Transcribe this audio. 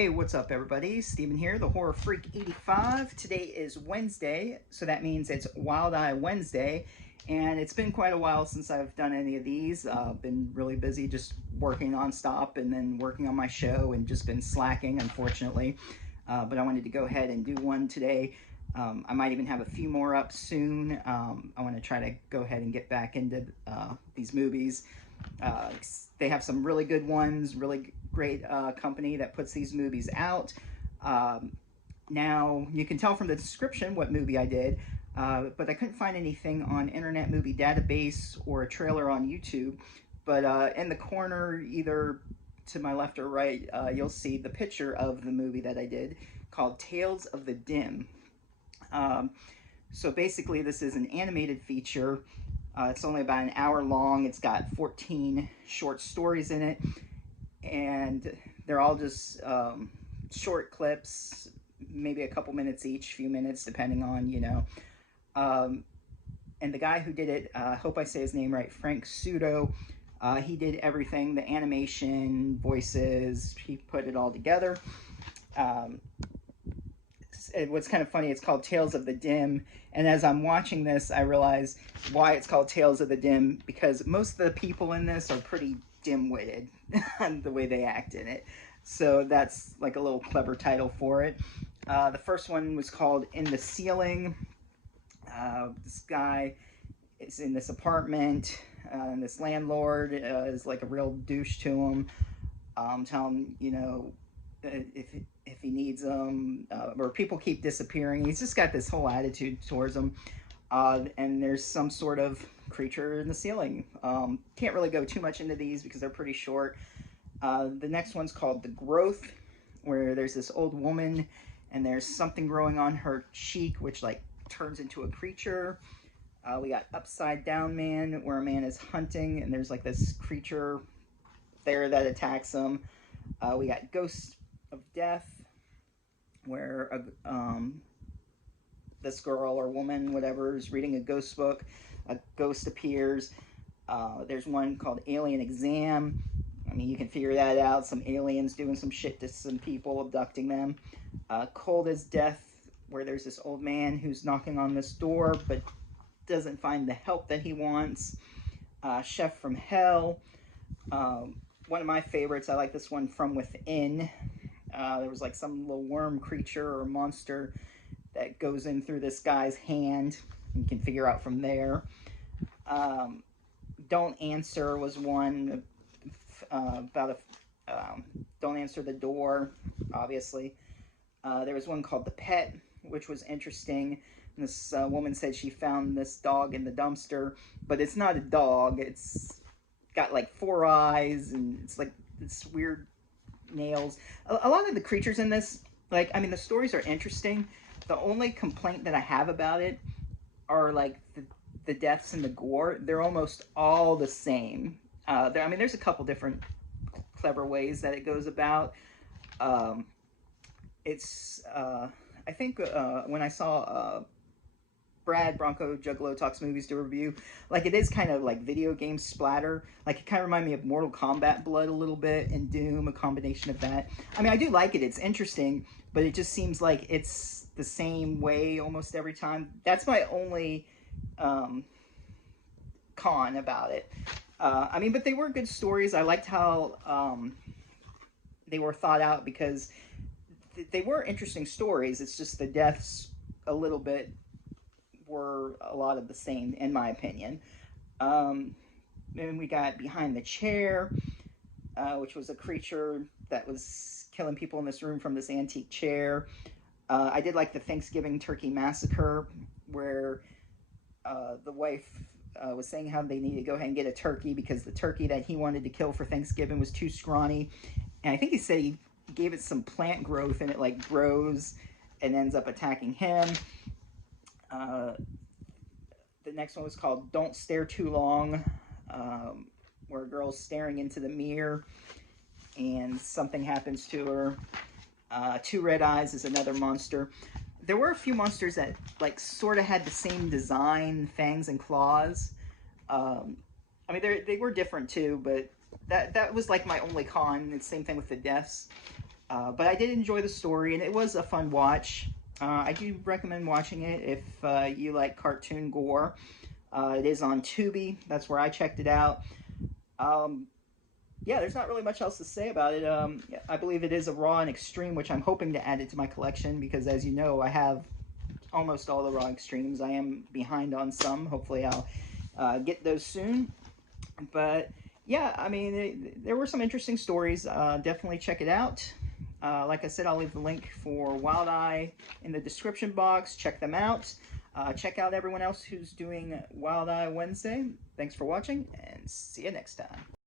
Hey, what's up everybody? Steven here, the Horror Freak 85. Today is Wednesday, so that means it's Wild Eye Wednesday, and it's been quite a while since I've done any of these. Been really busy just working nonstop and then working on my show and just been slacking, unfortunately. But I wanted to go ahead and do one today. I might even have a few more up soon. I want to try to go ahead and get back into these movies. They have some really good ones, really great company that puts these movies out. Now, you can tell from the description what movie I did, but I couldn't find anything on Internet Movie Database or a trailer on YouTube. But in the corner, either to my left or right, you'll see the picture of the movie that I did called Tales of the Dim. So basically, this is an animated feature. It's only about an hour long. It's got 14 short stories in it, and they're all just short clips, maybe a couple minutes each, few minutes, depending on, and the guy who did it, I hope I say his name right, Frank Sudo, he did everything, the animation, voices, he put it all together. What's kind of funny, it's called Tales of the Dim, and as I'm watching this, I realize why it's called Tales of the Dim, because most of the people in this are pretty dim-witted the way they act in it. So that's like a little clever title for it. The first one was called In the Ceiling. This guy is in this apartment, and this landlord is like a real douche to him, telling him, if he needs them, or people keep disappearing. He's just got this whole attitude towards them. And there's some sort of creature in the ceiling. Can't really go too much into these because they're pretty short. The next one's called The Growth, where there's this old woman and there's something growing on her cheek which like turns into a creature. We got Upside Down Man, where a man is hunting and there's like this creature there that attacks him. We got Ghost of Death, where this girl or woman, whatever, is reading a ghost book. A ghost appears. There's one called Alien Exam. I mean, you can figure that out. Some aliens doing some shit to some people, abducting them. Cold as Death, where there's this old man who's knocking on this door but doesn't find the help that he wants. Chef from Hell. One of my favorites, I like this one, From Within. There was like some little worm creature or monster that goes in through this guy's hand. You can figure out from there. Don't Answer was one about Don't Answer the Door, obviously. There was one called The Pet, which was interesting. This woman said she found this dog in the dumpster, but it's not a dog. It's got like 4 eyes, and it's like this weird nails. A lot of the creatures in this, the stories are interesting. The only complaint that I have about it are like the deaths and the gore. They're almost all the same. There's a couple different clever ways that it goes about. I think when I saw Brad Bronco Juggalo Talks Movies to review, like, it is kind of like video game splatter. Like, it kind of reminded me of Mortal Kombat blood a little bit, and Doom, a combination of that. I mean, I do like it. It's interesting, but it just seems like it's the same way almost every time. That's my only con about it. But they were good stories. I liked how they were thought out, because they were interesting stories. It's just the deaths a little bit were a lot of the same, in my opinion. Then we got Behind the Chair, which was a creature that was killing people in this room from this antique chair. I did like the Thanksgiving Turkey Massacre, where the wife was saying how they needed to go ahead and get a turkey because the turkey that he wanted to kill for Thanksgiving was too scrawny. And I think he said he gave it some plant growth, and it like grows and ends up attacking him. The next one was called Don't Stare Too Long, where a girl's staring into the mirror and something happens to her. Two Red Eyes is another monster. There were a few monsters that like sort of had the same design, fangs and claws. They were different too, but that was like my only con. It's the same thing with the deaths. But I did enjoy the story, and it was a fun watch. I do recommend watching it if you like cartoon gore. It is on Tubi. That's where I checked it out. Um, yeah, there's not really much else to say about it. I believe it is a Raw and Extreme, which I'm hoping to add it to my collection because, as you know, I have almost all the Raw Extremes. I am behind on some. Hopefully, I'll get those soon. But yeah, I mean, there were some interesting stories. Definitely check it out. Like I said, I'll leave the link for Wild Eye in the description box. Check them out. Check out everyone else who's doing Wild Eye Wednesday. Thanks for watching, and see you next time.